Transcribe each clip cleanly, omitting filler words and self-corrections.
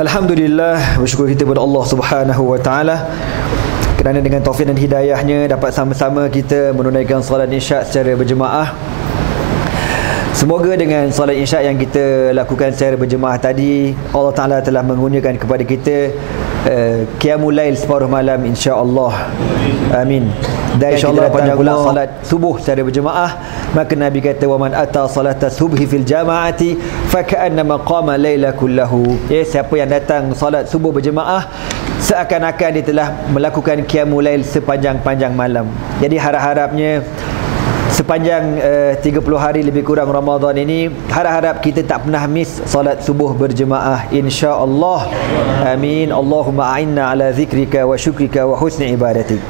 Alhamdulillah, bersyukur kita kepada Allah Subhanahu wa taala kerana dengan taufik dan hidayahnya dapat sama-sama kita menunaikan solat Isyak secara berjemaah. Semoga dengan solat Isyak yang kita lakukan secara berjemaah tadi, Allah Ta'ala telah mengurniakan kepada kita Qiyamul Lail separuh malam, insya-Allah. Amin. Dan insya-Allah pada pula solat subuh secara berjemaah, maka Nabi kata wa man ata salata subhi fil jamaati fa ka'annama qama laila kullahu. Ya, siapa yang datang solat subuh berjemaah seakan-akan dia telah melakukan Qiyamul Lail sepanjang-panjang malam. Jadi harap-harapnya sepanjang 30 hari lebih kurang Ramadan ini, harap-harap kita tak pernah miss solat subuh berjemaah, insya-Allah. Amin. Allahumma a'inna ala zikrika wa syukrika wa husni ibadatik.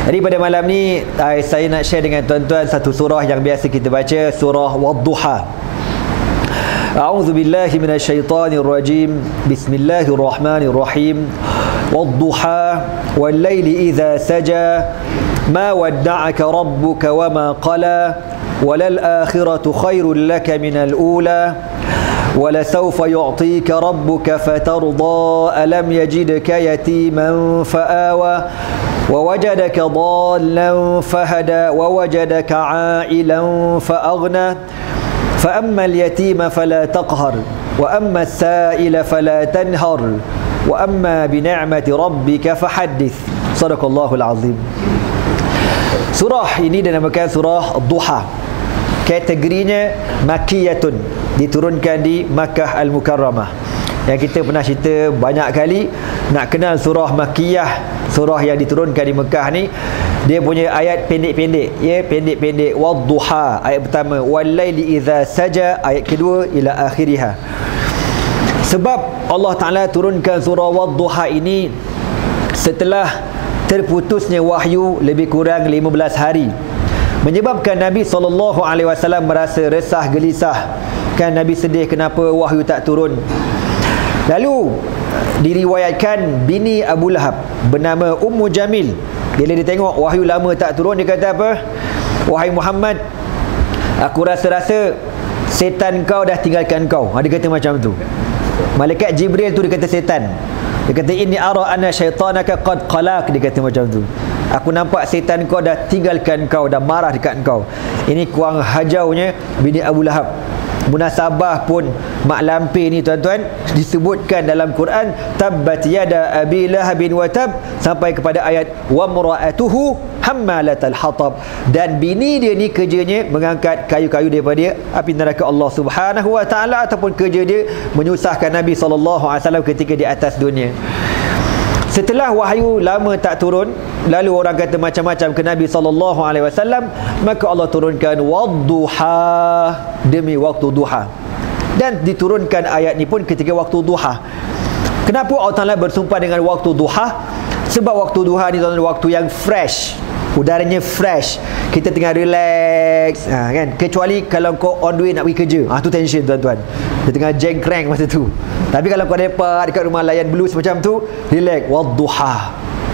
Jadi pada malam ni saya nak share dengan tuan-tuan satu surah yang biasa kita baca, surah Wadduha. A'udzu billahi minasyaitonir rajim. Bismillahirrahmanirrahim. Wadduha wal laili idza saja ما ودعك ربك وما قلى وللآخرة خير لك من الأولى ولسوف يعطيك ربك فترضى ألم يجدك يتيما فآوى ووجدك ضالا فهدى ووجدك عائلا فأغنى فأما اليتيم فلا تقهر وأما السائل فلا تنهر وأما بنعمة ربك فحدث. صدق الله العظيم. Surah ini dinamakan surah Duha. Kategorinya Makkiyatun, diturunkan di Makkah Al-Mukarramah. Yang kita pernah cerita banyak kali, nak kenal surah Makkiyah, surah yang diturunkan di Mekah ni, dia punya ayat pendek-pendek, ya, pendek-pendek. Wadduha ayat pertama, wal laili idza saja ayat kedua ila akhiriha. Sebab Allah Taala turunkan surah Wadduha ini setelah terputusnya wahyu lebih kurang 15 hari, menyebabkan Nabi SAW merasa resah gelisah. Kan Nabi sedih kenapa wahyu tak turun. Lalu diriwayatkan bini Abu Lahab bernama Ummu Jamil, bila dia tengok wahyu lama tak turun, dia kata apa? Wahai Muhammad, aku rasa-rasa setan kau dah tinggalkan kau. Dia kata macam tu. Malaikat Jibril tu dia kata setan. Dia kata inni ara anna syaitanaka qad qalak. Dia kata macam tu. Aku nampak setan kau dah tinggalkan kau, dah marah dekat kau. Ini kurang hajaunya bini Abu Lahab. Munasabah pun mak lampir ni tuan-tuan disebutkan dalam Quran, tabbat yada abi lahabin wa tab, sampai kepada ayat wa mura'atuhu hammalatal hatab. Dan bini dia ni kerjanya mengangkat kayu-kayu daripada api neraka Allah Subhanahu wa taala, ataupun kerja dia menyusahkan Nabi SAW ketika di atas dunia. Setelah wahyu lama tak turun, lalu orang kata macam-macam ke Nabi SAW, maka Allah turunkan Wadduha, demi waktu duha. Dan diturunkan ayat ni pun ketika waktu duha. Kenapa Allah Ta'ala bersumpah dengan waktu duha? Sebab waktu duha ni waktu yang fresh, udaranya fresh, kita tengah relax, kan? Kecuali kalau kau on the way nak pergi kerja, tu tension tuan-tuan, dia tengah jengkreng masa tu. Tapi kalau kau lepak dekat rumah layan blues macam tu, relax. Wadduha,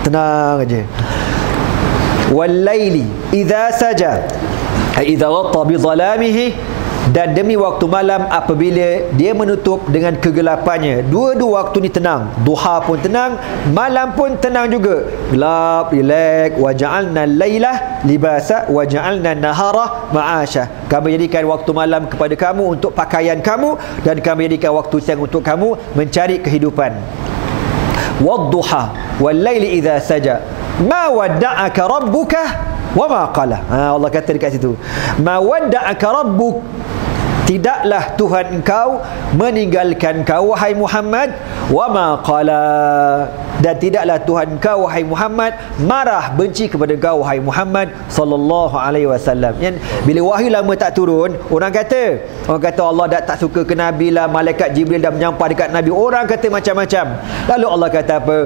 tenang aja. Wal-laili idza saja, idza ghatta bi zalamihi, dan demi waktu malam apabila dia menutup dengan kegelapannya. Dua-dua waktu ni tenang. Duha pun tenang, malam pun tenang juga. Gelap, relax. Wa ja'alna al-laila libasa wa ja'alna an-nahara ma'asha. Kami jadikan waktu malam kepada kamu untuk pakaian kamu, dan kami jadikan waktu siang untuk kamu mencari kehidupan. Wadduha wal laili idza saja ma wadda'aka rabbuka wa ma qala. Allah kata dekat situ, ma wadda'aka rabbuk, tidaklah Tuhan engkau meninggalkan kau wahai Muhammad, wa ma qala, dan tidaklah Tuhan engkau wahai Muhammad marah benci kepada engkau wahai Muhammad sallallahu alaihi wasallam. Yang bila wahyu lama tak turun, orang kata Allah dah tak suka ke Nabi lah, malaikat Jibril dah menyampah dekat Nabi, orang kata macam-macam. Lalu Allah kata apa?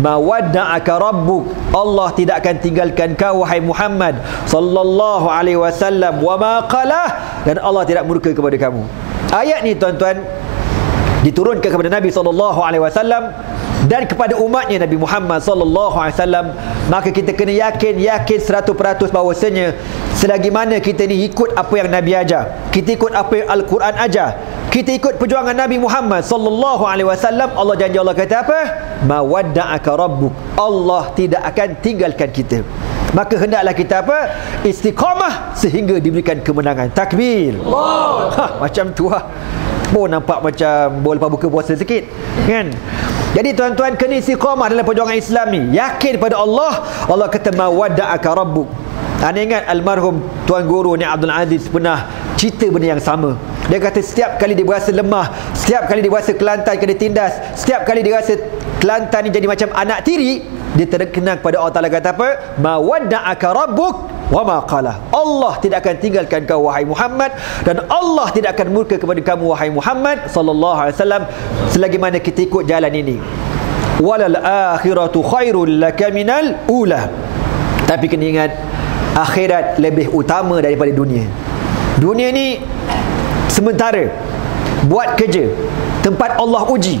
Ma wadda'aka rabbuk, Allah tidak akan tinggalkan kau wahai Muhammad sallallahu alaihi wasallam, wa ma qala, dan Allah tidak murka kepada kamu. Ayat ni tuan-tuan diturunkan kepada Nabi SAW dan kepada umatnya Nabi Muhammad SAW. Maka kita kena yakin 100% bahawasanya selagi mana kita ni ikut apa yang Nabi ajar, kita ikut apa yang Al-Quran ajar, kita ikut perjuangan Nabi Muhammad sallallahu alaihi wasallam, Allah janji, Allah kata apa? Mawadda'aka rabbuk. Allah tidak akan tinggalkan kita. Maka hendaklah kita apa? Istiqamah sehingga diberikan kemenangan. Takbir. Allah. Macam tu lah. Nampak macam boleh lepas buka puasa sikit, kan? Jadi tuan-tuan, kena istiqamah dalam perjuangan Islam ni. Yakin pada Allah. Allah kata mawadda'aka rabbuk. Anda ingat almarhum Tuan Guru ni Abdul Aziz pernah cerita benda yang sama. Dia kata setiap kali dia berasa lemah, setiap kali dia berasa Kelantan kena tindas, setiap kali dia rasa Kelantan ni jadi macam anak tiri, dia terkenang pada Allah Ta'ala, kata apa? Mawadda'aka rabbuk wa ma qala. Allah tidak akan tinggalkan kau wahai Muhammad, dan Allah tidak akan murka kepada kamu wahai Muhammad sallallahu alaihi wasallam selagi mana kita ikut jalan ini. Walal akhiratu khairul laka minal ula. Tapi kena ingat, akhirat lebih utama daripada dunia. Dunia ni sementara, buat kerja, tempat Allah uji.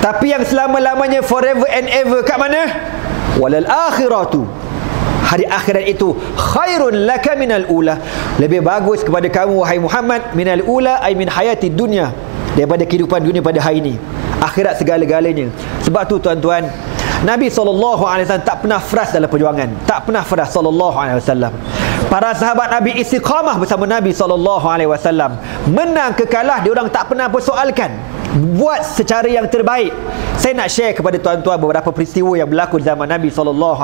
Tapi yang selama-lamanya, forever and ever, kat mana? Walal akhiratu, hari akhirat itu, khairun laka minal ula, lebih bagus kepada kamu wahai Muhammad, minal ula ay min hayati dunya, daripada kehidupan dunia pada hari ini. Akhirat segala-galanya. Sebab tu tuan-tuan, Nabi SAW tak pernah frust dalam perjuangan. Tak pernah frust SAW. Para sahabat Nabi istiqamah bersama Nabi SAW. Menang ke kalah, dia orang tak pernah persoalkan. Buat secara yang terbaik. Saya nak share kepada tuan-tuan beberapa peristiwa yang berlaku di zaman Nabi SAW.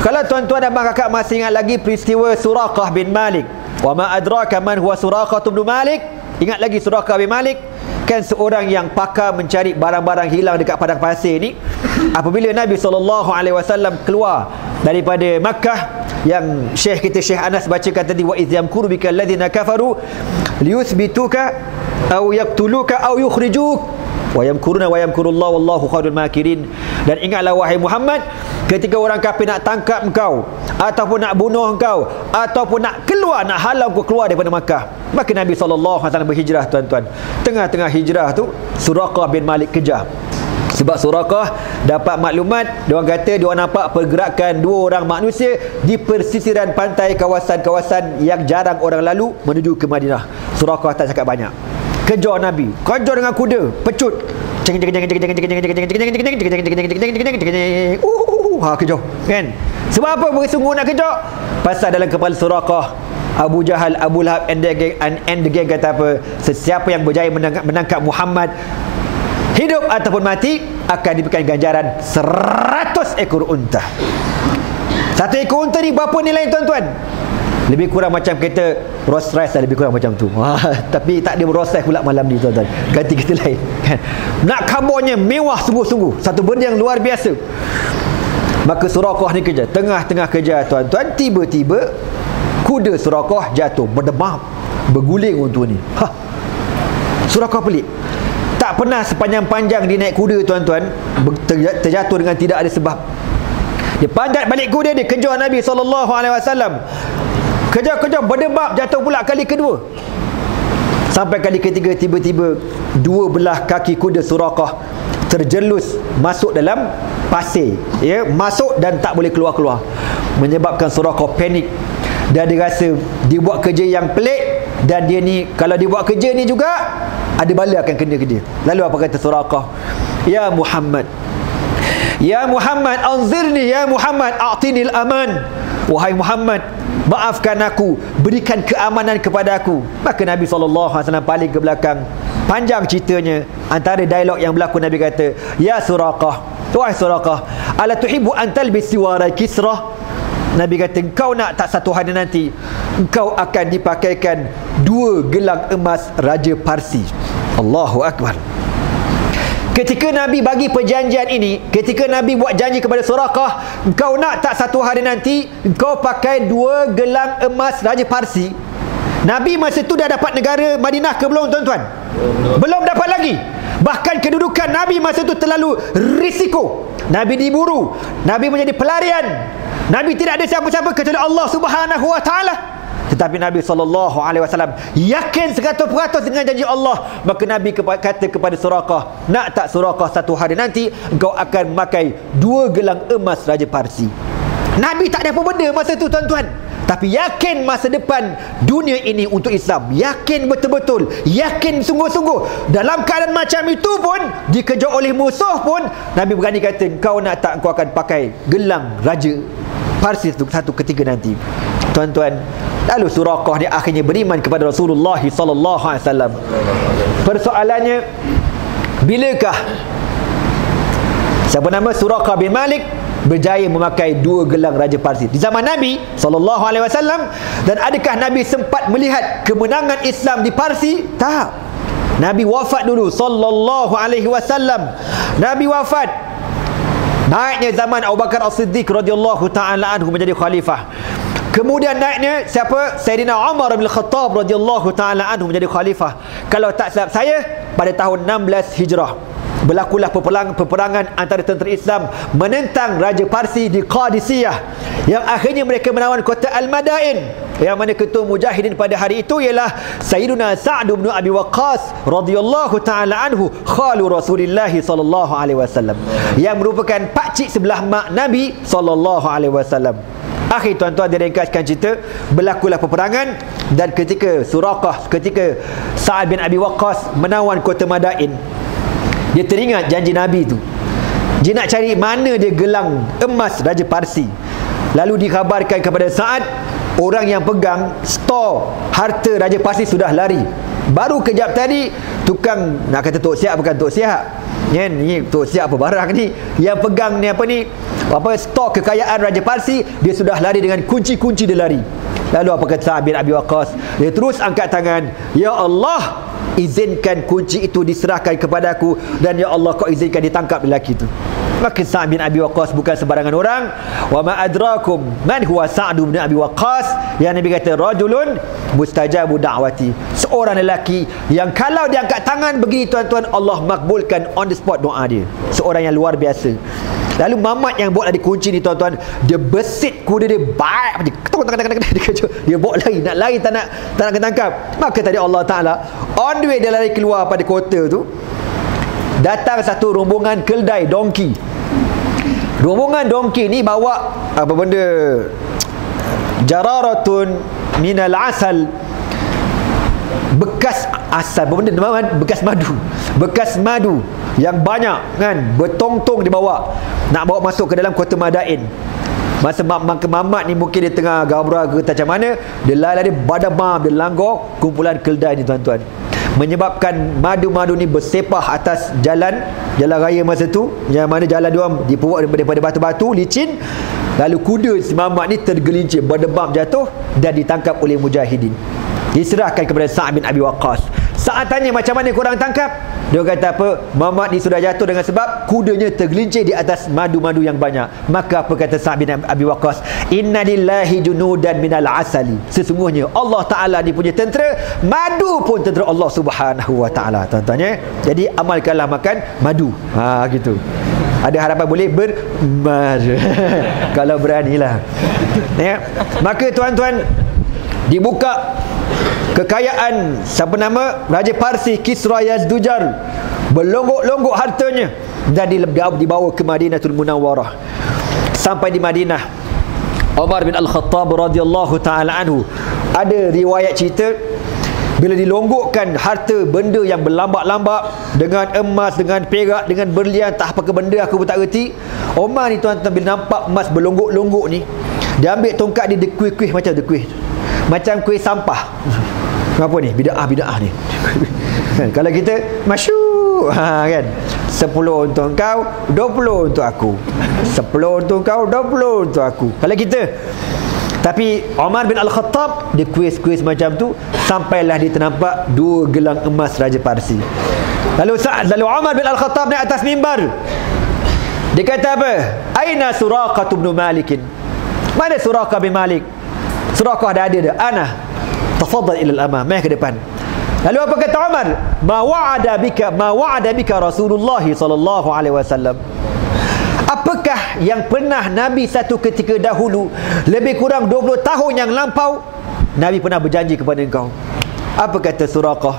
Kalau tuan-tuan dan kakak masih ingat lagi peristiwa Suraqah bin Malik. Wa ma adraka man huwa Suraqah bin Malik. Ingat lagi Suraqah bin Malik? Kan seorang yang pakar mencari barang-barang hilang dekat padang pasir ni. Apabila Nabi SAW keluar daripada Makkah, yang Syekh kita Syekh Anas bacakan tadi, wa idh yamkuru bika alladhina kafaru liyuthbituka aw yaqtuluka aw yukhrijuk wa yamkuruna wa yamkurullahu wallahu khairul makirin. Dan ingatlah wahai Muhammad, ketika orang kafir nak tangkap engkau, ataupun nak bunuh engkau, ataupun nak keluar, nak halau engkau keluar daripada Makkah, maka Nabi SAW berhijrah tuan-tuan. Tengah-tengah hijrah tu, Suraqah bin Malik kejar. Sebab Suraqah dapat maklumat, dia orang kata dia orang nampak pergerakan dua orang manusia di persisiran pantai kawasan-kawasan yang jarang orang lalu menuju ke Madinah. Suraqah tak cakap banyak, kejar Nabi, kejar dengan kuda, pecut, kejar, kan? Sebab apa bersungguh nak kejar? Pasal dalam kepala Suraqah, Abu Jahal, Abu Lahab and the gang kata apa? Sesiapa yang berjaya menangkap Muhammad, hidup ataupun mati, akan diberikan ganjaran 100 ekor unta. 1 ekor unta ni berapa nilai tuan-tuan? Lebih kurang macam kita Rolls Royce, lebih kurang macam tu. Tapi tak ada Rolls Royce pula malam ni tuan-tuan. Ganti kita lain, kan? Nak kabarnya mewah sungguh-sungguh, satu benda yang luar biasa. Maka Suraqah ni kejar. Tengah-tengah kejar tuan-tuan, tiba-tiba kuda Suraqah jatuh, berdemam, berguling unta ni. Suraqah pelik. Tak pernah sepanjang-panjang dia naik kuda tuan-tuan terjatuh dengan tidak ada sebab. Dia panjat balik kuda, dia kejar Nabi SAW. Kejar-kejar, berdebab, jatuh pula kali kedua. Sampai kali ketiga, tiba-tiba dua belah kaki kuda Suraqah terjelus masuk dalam pasir, ya, masuk dan tak boleh keluar-keluar, menyebabkan Suraqah panik. Dan dia rasa dia buat kerja yang pelik, dan dia ni, kalau dia buat kerja ni juga ada bala akan kena ke dia. Lalu apa kata Suraqah? Ya Muhammad, ya Muhammad, anzirni ya Muhammad, a'tinil aman. Wahai Muhammad, maafkan aku, berikan keamanan kepada aku. Maka Nabi SAW paling ke belakang. Panjang ceritanya. Antara dialog yang berlaku, Nabi kata, ya Suraqah, wahai Suraqah, ala tuhibbu an talbisi warai Kisra? Nabi kata, engkau nak tak satu hari nanti engkau akan dipakaikan 2 gelang emas Raja Parsi. Allahu Akbar. Ketika Nabi bagi perjanjian ini, ketika Nabi buat janji kepada Suraqah, engkau nak tak satu hari nanti engkau pakai 2 gelang emas Raja Parsi. Nabi masa tu dah dapat negara Madinah ke belum tuan-tuan? Belum dapat lagi. Bahkan kedudukan Nabi masa tu terlalu risiko. Nabi diburu, Nabi menjadi pelarian, Nabi tidak ada siapa-siapa kecuali Allah Subhanahu Wa Taala. Tetapi Nabi SAW yakin 100% dengan janji Allah. Maka Nabi kata kepada Suraqah, nak tak Suraqah satu hari nanti engkau akan memakai 2 gelang emas Raja Parsi. Nabi tak ada apa benda masa tu tuan-tuan. tapi yakin masa depan dunia ini untuk Islam, yakin betul-betul, yakin sungguh-sungguh. Dalam keadaan macam itu pun, dikejar oleh musuh pun, Nabi berani kata, kau nak tak, kau akan pakai gelang raja Parsi satu ketika nanti. Tuan-tuan, lalu Suraqah dia akhirnya beriman kepada Rasulullah sallallahu alaihi wasallam. Persoalannya, bilakah siapa nama Suraqah bin Malik berjaya memakai 2 gelang raja Parsi di zaman Nabi sallallahu alaihi wasallam? Dan adakah Nabi sempat melihat kemenangan Islam di Parsi? Tak. Nabi wafat dulu sallallahu alaihi wasallam. Nabi wafat, naiknya zaman Abu Bakar As-Siddiq radhiyallahu taala anhu menjadi khalifah. Kemudian naiknya siapa? Sayyidina Umar bin Khattab radhiyallahu taala anhu menjadi khalifah. Kalau tak silap saya, pada tahun 16 Hijrah berlakulah peperangan antara tentera Islam menentang Raja Parsi di Qadisiyah, yang akhirnya mereka menawan kota Al-Madain, yang mana ketua mujahidin pada hari itu ialah Sayyiduna Sa'd bin Abi Waqqas radhiyallahu taala anhu, khalu Rasulullah sallallahu alaihi wasallam, yang merupakan pakcik sebelah mak Nabi sallallahu alaihi wasallam. Akhir tuan-tuan, diringkaskan cerita, berlakulah peperangan, dan ketika ketika Sa'd bin Abi Waqqas menawan kota Madain, dia teringat janji Nabi tu. Dia nak cari mana dia gelang emas Raja Parsi. Lalu dikhabarkan kepada Sa'ad, orang yang pegang stor harta Raja Parsi sudah lari. Baru kejap tadi, tukang, nak kata Tok Siap, bukan Tok Siap, ya, ni Tok Siap apa barang ni, yang pegang ni stor kekayaan Raja Parsi, dia sudah lari dengan kunci-kunci, dia lari. Lalu apa kata Sa'ad bin Abi Waqqas? Dia terus angkat tangan, ya Allah, izinkan kunci itu diserahkan kepadaku, dan ya Allah, kau izinkan ditangkap lelaki itu. Maka Sa'ad bin Abi Waqqas bukan sembarangan orang. Wa ma adrakum man huwa Sa'd bin Abi Waqqas, yang Nabi kata rajulun mustajabu da'wati, seorang lelaki yang kalau dia angkat tangan begini tuan-tuan, Allah makbulkan on the spot doa dia. Seorang yang luar biasa. Lalu Mamat yang bawa lari kunci ni tuan-tuan, dia besit kuda dia, baik dia bawa lari, nak lari tak nak ketangkap. Maka tadi Allah Ta'ala, on the way dia lari keluar pada kota tu, datang satu rombongan keldai donkey. Rombongan donkey ni bawa apa benda, jararatun minal asal, bekas asal, benda bekas madu yang banyak kan, bertong-tong dibawa, nak bawa masuk ke dalam kota Madain. Masa Mamat ni mungkin dia tengah gabra ke macam mana, dia lari badabam, dia langgar kumpulan keldai ni tuan-tuan, menyebabkan madu-madu ni bersepah atas jalan raya masa tu, yang mana jalan dia dibuat daripada batu-batu licin. Lalu kuda si Mamat ni tergelincir, berdebam jatuh, dan ditangkap oleh mujahidin, diserahkan kepada Sa'ad bin Abi Waqqas. Sa'ad tanya, macam mana korang tangkap? Dia kata apa? Mamat ni sudah jatuh dengan sebab kudanya tergelincir di atas madu-madu yang banyak. Maka apa kata Sa'ad bin Abi Waqqas? Inna lillahi junudan minal asali, sesungguhnya Allah Ta'ala ni punya tentera, madu pun tentera Allah Subhanahu wa Ta'ala. Tuan-tuan ya, jadi amalkanlah makan madu. Gitu. Ada harapan boleh bermadu kalau beranilah ya. Maka tuan-tuan, dibuka kekayaan siapa nama Raja Parsi Kisra Yazdujar, berlonggok-longgok hartanya, dan dibawa ke Madinatul Munawwarah. Sampai di Madinah, Umar bin Al-Khattab radhiyallahu taala anhu, ada riwayat cerita, bila dilonggokkan harta benda yang berlambak-lambak dengan emas, dengan perak, dengan berlian, tak apa ke benda aku pun tak reti. Umar ni tuan-tuan, bila nampak emas berlonggok-longgok ni, dia ambil tongkat dia kuih-kuih macam kuih sampah. Apa ni? Bid'ah ni. Kalau kita masyur, kan, 10 untuk kau, 20 untuk aku. 10 untuk kau, 20 untuk aku. Kalau kita, tapi Umar bin Al-Khattab, dia kuis-kuis macam tu, sampailah dia ternampak 2 gelang emas Raja Parsi. Lalu Umar bin Al-Khattab naik atas mimbar. Dia kata apa? Aina Suraqah bin Malik? Mana Suraqah bin Malik? Suraqah dah ada dah. Ana tafadhal ila al-amam, mai ke depan. Lalu apa kata Umar? Ma wa'ada bika Rasulullah sallallahu alaihi wasallam. Apakah yang pernah Nabi satu ketika dahulu, lebih kurang 20 tahun yang lampau, Nabi pernah berjanji kepada engkau? Apa kata Suraqah?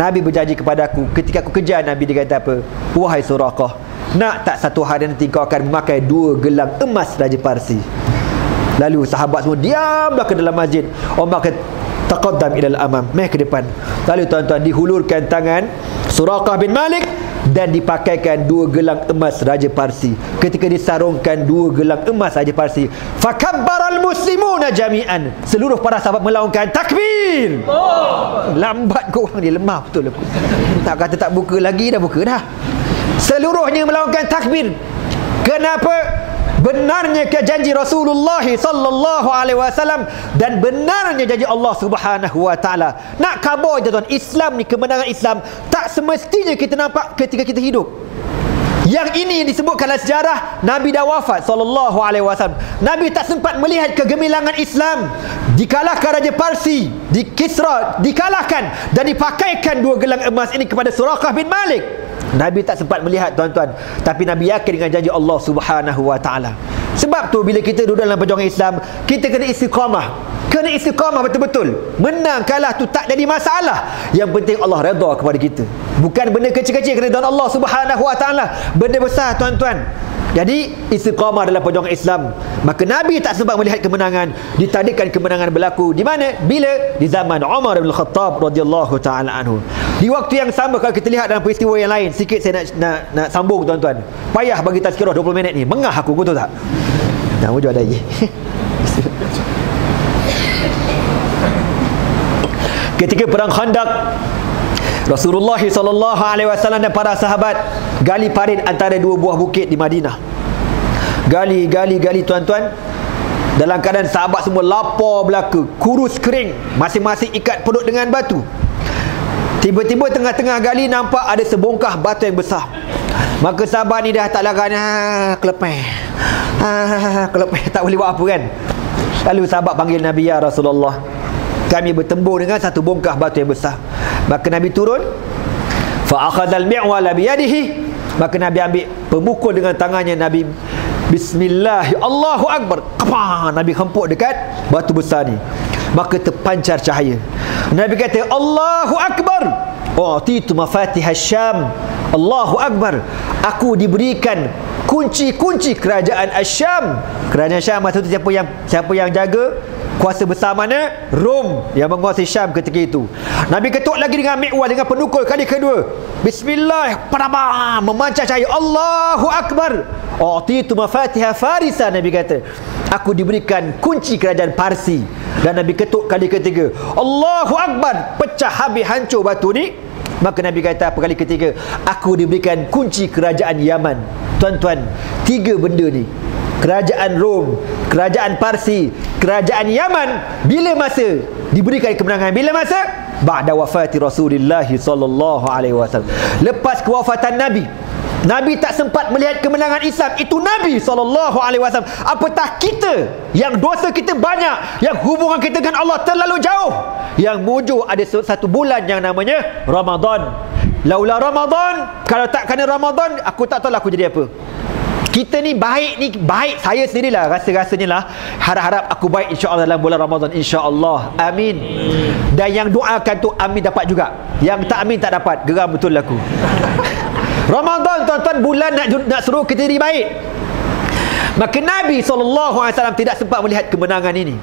Nabi berjanji kepada aku ketika aku kejar Nabi. Dia kata apa? Wahai Suraqah, nak tak satu hari nanti kau akan memakai 2 gelang emas Raja Parsi? Lalu sahabat semua diamlah ke dalam masjid. Umar kata, taqaddam ilal amam, meh ke depan. Lalu tuan-tuan, dihulurkan tangan Suraqah bin Malik dan dipakaikan 2 gelang emas Raja Parsi. Ketika disarungkan 2 gelang emas Raja Parsi, fakabbaral muslimuna jami'an, seluruh para sahabat melaungkan takbir. Lambat kau orang ni, lemah betul aku. Tak kata tak buka lagi, dah buka dah. Seluruhnya melaungkan takbir. Kenapa? Benarnya janji Rasulullah sallallahu alaihi wasallam dan benarnya janji Allah Subhanahu wa taala. Nak khabar je tuan, Islam ni, kemenangan Islam tak semestinya kita nampak ketika kita hidup. Yang ini disebutkan dalam sejarah, Nabi dah wafat sallallahu alaihi wasallam. Nabi tak sempat melihat kegemilangan Islam. Dikalahkan Raja Parsi, di Kisra, dikalahkan dan dipakaikan 2 gelang emas ini kepada Suraqah bin Malik. Nabi tak sempat melihat tuan-tuan, tapi Nabi yakin dengan janji Allah Subhanahu wa taala. Sebab tu bila kita duduk dalam perjuangan Islam, kita kena istiqamah. Kena istiqamah betul-betul. Menang kalah tu tak jadi masalah. Yang penting Allah redha kepada kita. Bukan benda kecil-kecil, keredaan Allah Subhanahu wa taala. Benda besar tuan-tuan. Jadi istiqamah dalam perjuangan Islam. Maka Nabi tak sempat melihat kemenangan. Ditadikkan kemenangan berlaku di mana? Bila? Di zaman Umar bin Khattab radhiyallahu taala anhu. Di waktu yang sama, kalau kita lihat dalam peristiwa yang lain, sikit saya nak sambung tuan-tuan. Payah bagi tazkirah 20 minit ni. Mengah aku, betul tak? Dah wujud ada lagi. Ketika perang Khandaq, Rasulullah sallallahu alaihi wasallam dan para sahabat gali parit antara 2 buah bukit di Madinah. Gali tuan-tuan. Dalam keadaan sahabat semua lapar belaka, kurus kering, masing-masing ikat perut dengan batu. Tiba-tiba tengah-tengah gali nampak ada sebongkah batu yang besar. Maka sahabat ni dah tak lagan, kelepeh, tak boleh buat apa kan. Lalu sahabat panggil Nabi, ya Rasulullah, kami bertembur dengan satu bongkah batu yang besar. Maka Nabi turun, fa akhadhal mi'wala bi yadihi, maka Nabi ambil pemukul dengan tangannya. Nabi bismillah, Allahu akbar, kapah, Nabi hempuk dekat batu besar ni. Maka terpancar cahaya. Nabi kata, Allahu akbar, utitu mafatih Syam. Allahu akbar, aku diberikan kunci-kunci kerajaan Asyam. Kerajaan Syam maksud siapa yang jaga? Kuasa besar mana? Rom yang menguasai Syam ketika itu. Nabi ketuk lagi dengan mi'wal, dengan penukul kali kedua. Bismillah, parabah, memancar cahaya. Allahu akbar, utitu mafatih Farisa. Nabi kata, aku diberikan kunci kerajaan Parsi. Dan Nabi ketuk kali ketiga. Allahu akbar, pecah habis, hancur batu ni. Maka Nabi kata apa kali ketiga? Aku diberikan kunci kerajaan Yaman. Tuan-tuan, 3 benda ni, kerajaan Rom, kerajaan Parsi, kerajaan Yaman, bila masa diberikan kemenangan? Bila masa? Ba'da wafati Rasulullah sallallahu alaihi wasallam. Lepas kewafatan Nabi, Nabi tak sempat melihat kemenangan Islam. Itu Nabi sallallahu alaihi wasallam. Apatah kita yang dosa kita banyak, yang hubungan kita dengan Allah terlalu jauh, yang mujur ada satu bulan yang namanya Ramadan. Laula Ramadan, kalau tak kerana Ramadan, aku tak tahu lah aku jadi apa. Kita ni baik, saya sendirilah rasa-rasanya lah, harap-harap aku baik insya-Allah dalam bulan Ramadan, insya-Allah. Amin. Dan yang doakan tu amin dapat juga. Yang tak amin tak dapat. Geram betul aku. Ramadan tuan-tuan, bulan nak suruh kita jadi baik. Maka Nabi SAW tidak sempat melihat kemenangan ini.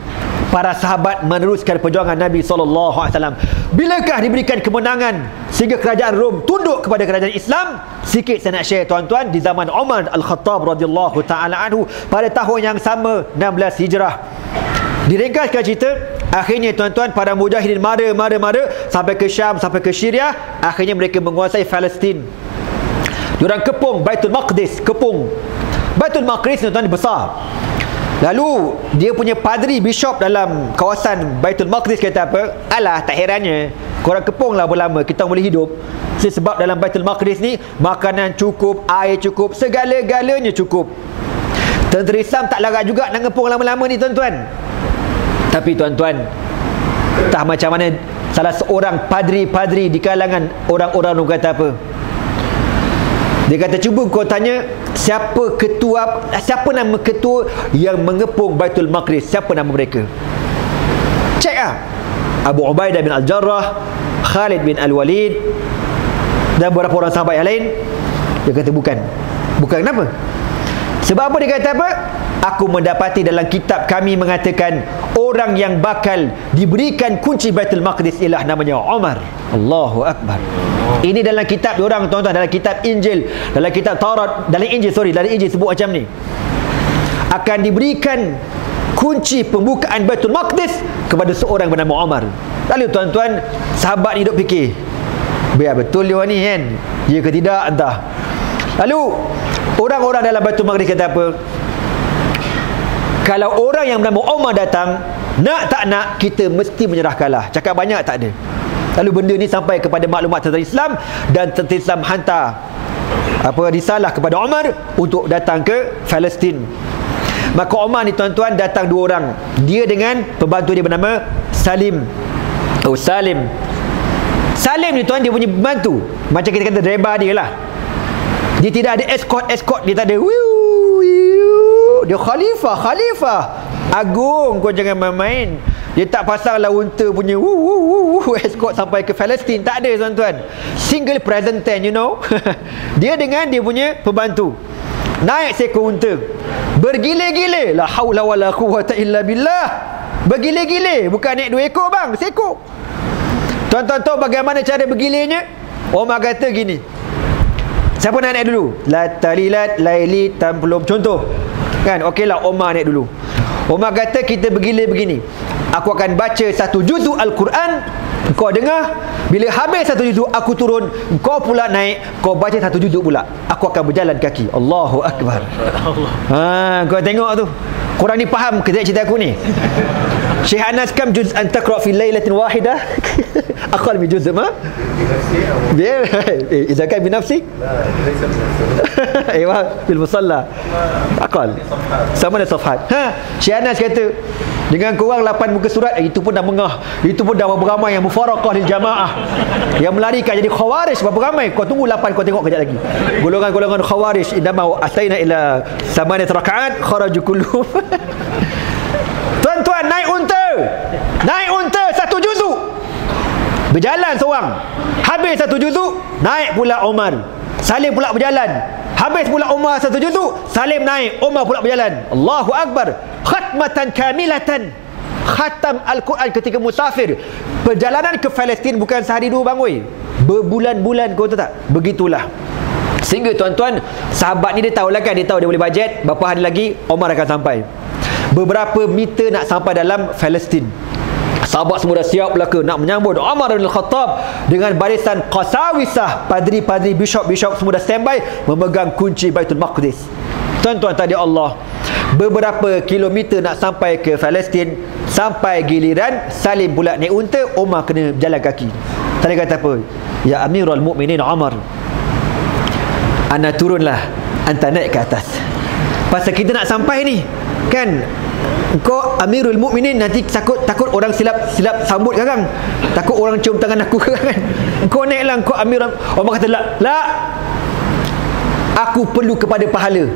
Para sahabat meneruskan perjuangan Nabi SAW. Bilakah diberikan kemenangan sehingga kerajaan Rom tunduk kepada kerajaan Islam? Sikit saya nak share tuan-tuan. Di zaman Umar Al-Khattab radhiyallahu ta'ala anhu, pada tahun yang sama, 16 Hijrah. Diringkaskan cerita, akhirnya tuan-tuan, para mujahidin mara sampai ke Syam, sampai ke Syria. Akhirnya mereka menguasai Palestin. Diorang kepung Baitul Maqdis. Kepung Baitul Maqdis tuan-tuan besar. Lalu dia punya padri, bishop dalam kawasan Baitul Maqdis kata apa? Alah, tak herannya korang kepung lah berlama, kita boleh hidup. Sebab dalam Baitul Maqdis ni makanan cukup, air cukup, segala-galanya cukup. Tentera Islam tak larat juga nak ngepung lama-lama ni tuan-tuan. Tapi tuan-tuan, entah macam mana salah seorang padri di kalangan orang-orang tu kata apa? Dia kata, cuba kau tanya siapa nama ketua yang mengepung Baitul Maqdis, siapa nama mereka? Cek lah. Abu Ubaidah bin Al-Jarrah, Khalid bin Al-Walid dan beberapa orang sahabat yang lain. Dia kata bukan. Kenapa? Sebab apa dia kata apa? aku mendapati dalam kitab kami mengatakan orang yang bakal diberikan kunci Baitul Maqdis ialah namanya Umar. Allahu Akbar. Ini dalam kitab diorang, tuan-tuan, dalam kitab Injil, dalam kitab Taurat, dalam Injil sebut macam ni. Akan diberikan kunci pembukaan Baitul Maqdis kepada seorang bernama Umar. Lalu tuan-tuan, sahabat ni duk fikir, biar betul dia ni kan, ya ke tidak entah. Lalu orang-orang dalam Baitul Maqdis kata apa? Kalau orang yang bernama Umar datang, nak tak nak, kita mesti menyerah kalah. Cakap banyak tak ada. Lalu benda ni sampai kepada maklumat tentara Islam, dan tentera Islam hantar risalah kepada Umar untuk datang ke Palestin. Maka Umar ni tuan-tuan datang 2 orang. Dia dengan pembantu dia bernama Salim. Salim ni tuan, dia punya pembantu, macam kita kata driver dia lah. Dia tidak ada escort, dia tak ada. Dia khalifah agung, kau jangan main-main. Dia tak pasang lah unta punya escort sampai ke Palestin. Tak ada tuan-tuan. Single present ten, you know. Dia dengan dia punya pembantu naik seekor unta, bergile-gile, la haula wala quwwata illa billah. Bergile-gile, bukan naik 2 ekor bang, seekor. Tuan-tuan tahu bagaimana cara bergilenya? Umar kata gini, siapa nak naik dulu? La talilat laili tampulum, contoh kan. Okeylah, Umar naik dulu. Umar kata kita bergile begini, aku akan baca 1 juzuk Al-Quran, kau dengar. Bila habis 1 juzuk, aku turun, kau pula naik, kau baca 1 juzuk pula. Aku akan berjalan kaki. Allahu Akbar. Kau tengok tu, korang ni faham ke cerita aku ni? Syekh Anas, kam juz'an taqra fi lailatin wahidah? Aqal min juz' ma? Biar idza kan bi nafsi? Aywa bil musalla. Aqal. Sama ada safhat. Syekh Anas kata, dengan korang 8 muka surat, itu pun dah mengah. Itu pun dah beramai yang mufaraqah lil jamaah, yang melarikan jadi khawarij. Berapa ramai? Kau tunggu 8, kau tengok kejap lagi. Golongan-golongan khawarij, indama asaina ila 8 rakaat kharaju kulluhum. Tuan-tuan, naik unta 1 juzuk, berjalan seorang. Habis 1 juzuk, naik pula Umar. Salim pula berjalan. Habis pula Umar 1 juzuk, Salim naik, Umar pula berjalan. Allahu Akbar. Khatmatan kamilatan. Khatam Al-Quran ketika musafir. Perjalanan ke Palestin bukan sehari 2 bang, oi. Berbulan-bulan, kau tahu tak? Begitulah. Sehingga tuan-tuan, sahabat ni dia tahu lah kan, dia tahu dia boleh bajet, berapa hari lagi Umar akan sampai. Beberapa meter nak sampai dalam Palestin. Sahabat semua dah siap belaka nak menyambut Umar bin Khattab dengan barisan qasawisah, padri-padri, bishop-bishop semua dah standby memegang kunci Baitul Maqdis. Tuan-tuan, tadi Allah, beberapa kilometer nak sampai ke Palestin, sampai giliran Salim pula naik unta, Umar kena jalan kaki. Tadi kata apa? Ya Amirul Mukminin Umar, anda turunlah, anda naik ke atas. Pasal kita nak sampai ni kan, kau Amirul Mukminin, nanti takut orang silap sambut kan, takut orang cium tangan aku kan. Kau naiklah, kau Amirul. Umar kata la, aku perlu kepada pahala.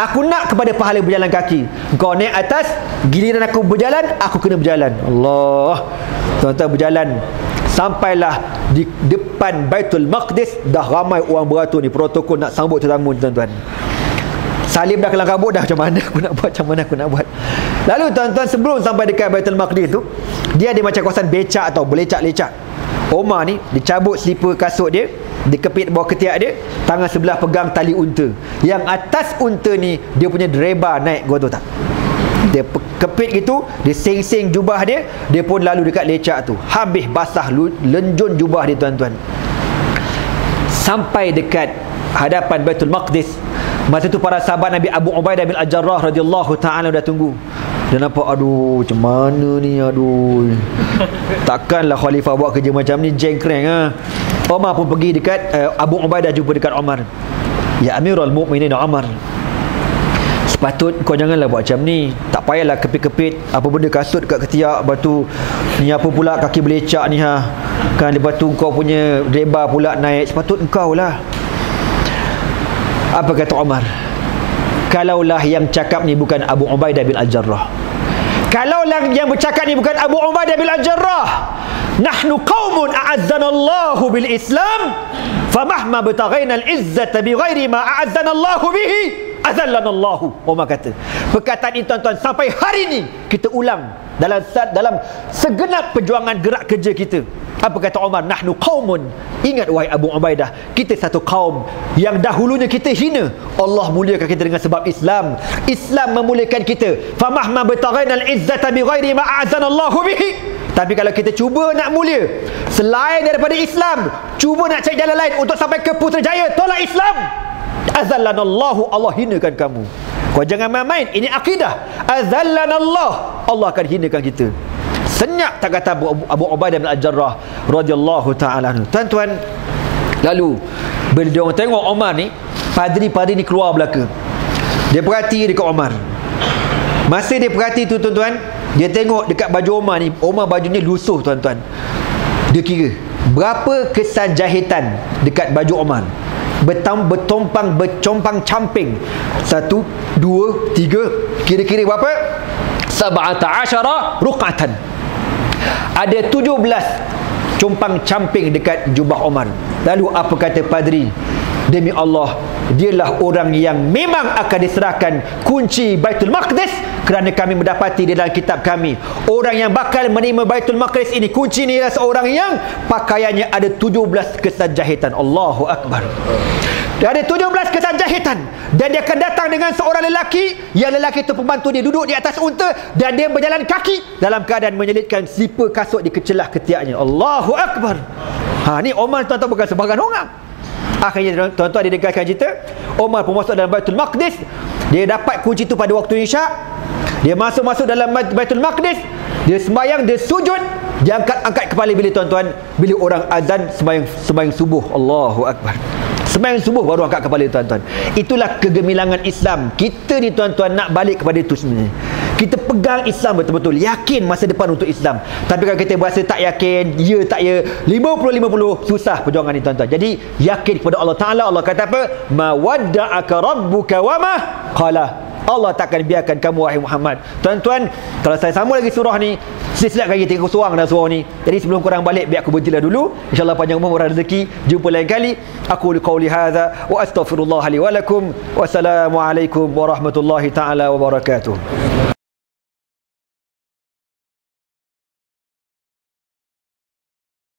Aku nak kepada pahala berjalan kaki. Kau naik atas, giliran aku berjalan, aku kena berjalan. Allah. Tuan-tuan, berjalan sampailah di depan Baitul Maqdis. Dah ramai orang beratur ni, protokol nak sambut tetamu, tuan-tuan. Salim dah kelang kabut dah, macam mana aku nak buat. Lalu tuan-tuan, sebelum sampai dekat Baitul Maqdis tu, dia ada macam kawasan becak atau belecak-lecak. Umar ni dicabut slipper kasut dia, dikepit bawah ketiak dia, tangan sebelah pegang tali unta. Yang atas unta ni dia punya driver naik, kau tahu tak? Dia kepit gitu, dia sing-sing jubah dia, dia pun lalu dekat lecak tu. Habis basah lenjun jubah dia, tuan-tuan. Sampai dekat hadapan Baitul Maqdis. Masa tu para sahabat Nabi Abu Ubaidah bin Al-Jarrah radhiyallahu ta'ala dah tunggu. Dia nampak, aduh, macam mana ni, aduh. Takkanlah khalifah buat kerja macam ni, jengkreng ah. Umar pun pergi dekat Abu Ubaidah, jumpa dekat Umar. Ya Amirul Mukminin Umar, sepatut kau janganlah buat macam ni. Tak payahlah kepit-kepit apa benda kasut kat ketiak, batu ni apa pula kaki belecak ni ha. Kan lepas tu kau punya reba pula naik, sepatut engkau lah. Apa kata Umar? Kalaulah yang cakap ni bukan Abu Ubaidah bin Al-Jarrah, kalaulah yang bercakap ni bukan Abu Ubaidah bin Al-Jarrah, nahnu qaumun a'azzanallahu bil Islam, famahma bataghaina al-izzata bighairi ma a'azzanallahu bihi, azallanallahu. Umar kata. Perkataan ini tuan-tuan sampai hari ini kita ulang dalam segenap perjuangan gerak kerja kita. Apa kata Umar? Nahnu qaumun. Ingat wahai Abu Ubaidah, kita satu kaum yang dahulunya kita hina. Allah muliakan kita dengan sebab Islam. Islam memuliakan kita. Famahma bataghaina al-izzata bighairi ma a'zanallahu bihi. Tapi kalau kita cuba nak mulia selain daripada Islam, cuba nak cari jalan lain untuk sampai ke Putrajaya, tolak Islam, azallanallahu, Allah hinakan kamu. Kau jangan main-main. Ini akidah. Azallanallah, Allah akan hinakan kita. Senyap tak kata Abu Ubaidah bin Al-Jarrah radhiyallahu ta'ala anhu. Tuan-tuan, lalu bila dia orang tengok Umar ni, padri-padri ni keluar belaka. Dia perhati dekat Umar. Masa dia perhati tu tuan-tuan, dia tengok dekat baju Umar ni, Umar bajunya lusuh tuan-tuan. Dia kira berapa kesan jahitan dekat baju Umar. Bercompang camping. 1, 2, 3, kira-kira berapa? 17 ruqatan. Ada 17 compang camping dekat jubah Umar. Lalu apa kata padri? Demi Allah, dialah orang yang memang akan diserahkan kunci Baitul Maqdis, kerana kami mendapati di dalam kitab kami, orang yang bakal menerima Baitul Maqdis ini, kunci ni adalah seorang yang pakaiannya ada 17 kesan jahitan. Allahu Akbar. Dia ada 17 kesan jahitan. Dan dia akan datang dengan seorang lelaki, yang lelaki itu pembantu dia duduk di atas unta, dan dia berjalan kaki dalam keadaan menyelitkan slipper kasut di kecelah ketiaknya. Allahu Akbar. Ni Umar tuan-tuan bukan sebarang orang. Akhirnya tuan-tuan dia dengarkan cerita, Umar pun masuk dalam Baitul Maqdis. Dia dapat kunci itu pada waktu Isyak. Dia masuk dalam Baitul Maqdis. Dia sembahyang, dia sujud, dia angkat kepala bila tuan-tuan, bila orang azan sembahyang subuh. Allahu Akbar. Sembahyang subuh baru angkat kepala tuan-tuan. Itulah kegemilangan Islam. Kita ni tuan-tuan nak balik kepada itu sebenarnya. Kita pegang Islam betul-betul, yakin masa depan untuk Islam. Tapi kalau kita berasa tak yakin, ya tak ya, 50-50, susah perjuangan ni tuan-tuan. Jadi yakin kepada Allah Ta'ala. Allah kata apa? Ma wadda'aka rabbuka wa ma qala. Allah takkan biarkan kamu wahai Muhammad. Tuan-tuan, kalau saya sambung lagi surah ni, silap lagi 3 surah dalam surah ni. Jadi sebelum korang balik, biar aku berhentilah dulu. InsyaAllah panjang umur, murah rezeki. Jumpa lain kali. Aku qauli hadza wa astaghfirullah li wa lakum. Wassalamualaikum warahmatullahi taala wabarakatuh.